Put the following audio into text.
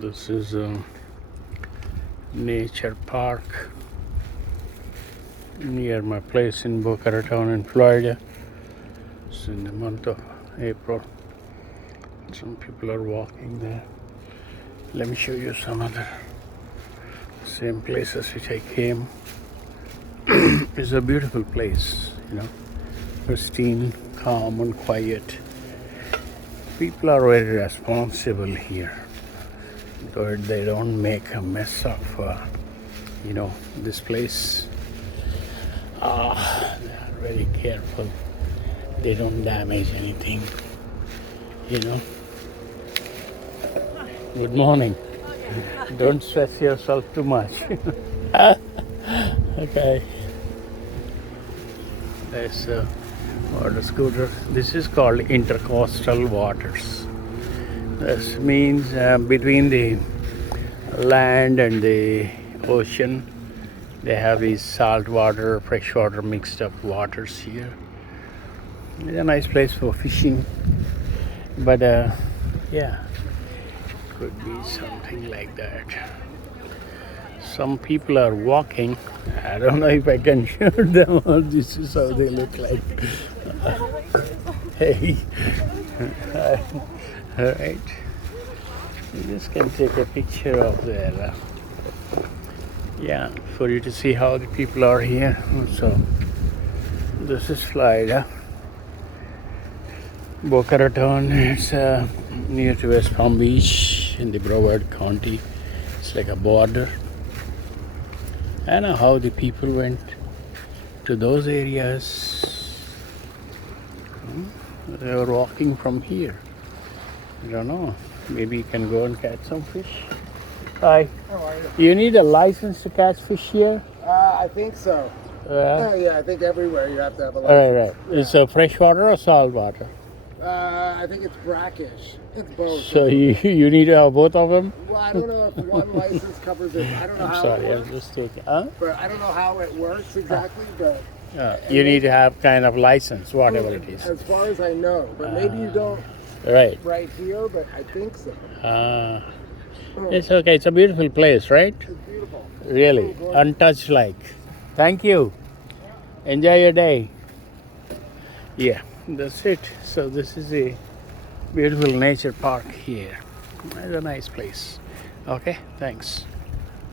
This is a nature park near my place in Boca Raton in Florida. It's in the month of April. Some people are walking there. Let me show you some other same places which I came. It's a beautiful place, pristine, calm and quiet. People are very responsible here. They don't make a mess of, this place. They are very careful. They don't damage anything, Good morning. Don't stress yourself too much. Okay. There's a water scooter. This is called intercoastal waters. This means between the land and the ocean, they have these salt water, fresh water mixed up waters here. It's a nice place for fishing, but could be something like that. Some people are walking. I don't know if I can show them all. This is how they look like. Hey. All right. You just can take a picture of there. For you to see how the people are here. So, this is Florida. Boca Raton. It's near to West Palm Beach in the Broward County. It's like a border. I know how the people went to those areas. They were walking from here. I don't know. Maybe you can go and catch some fish. Hi. How are you? You need a license to catch fish here? I think so. Yeah, I think everywhere you have to have a Right. license. Yeah. Is it fresh water or salt water? I think it's brackish. It's both. So you need to have both of them? Well, I don't know if one license covers it. I don't know I'm how sorry, it I'm works. just joking. Huh? But I don't know how it works exactly, but You need to have kind of license, whatever it is. as far as I know. But maybe you don't Right. here, but I think so. It's okay. It's a beautiful place, right? It's beautiful. Really, untouched like. Thank you. Enjoy your day. Yeah, that's it. So this is a beautiful nature park here. It's a nice place. Okay, thanks.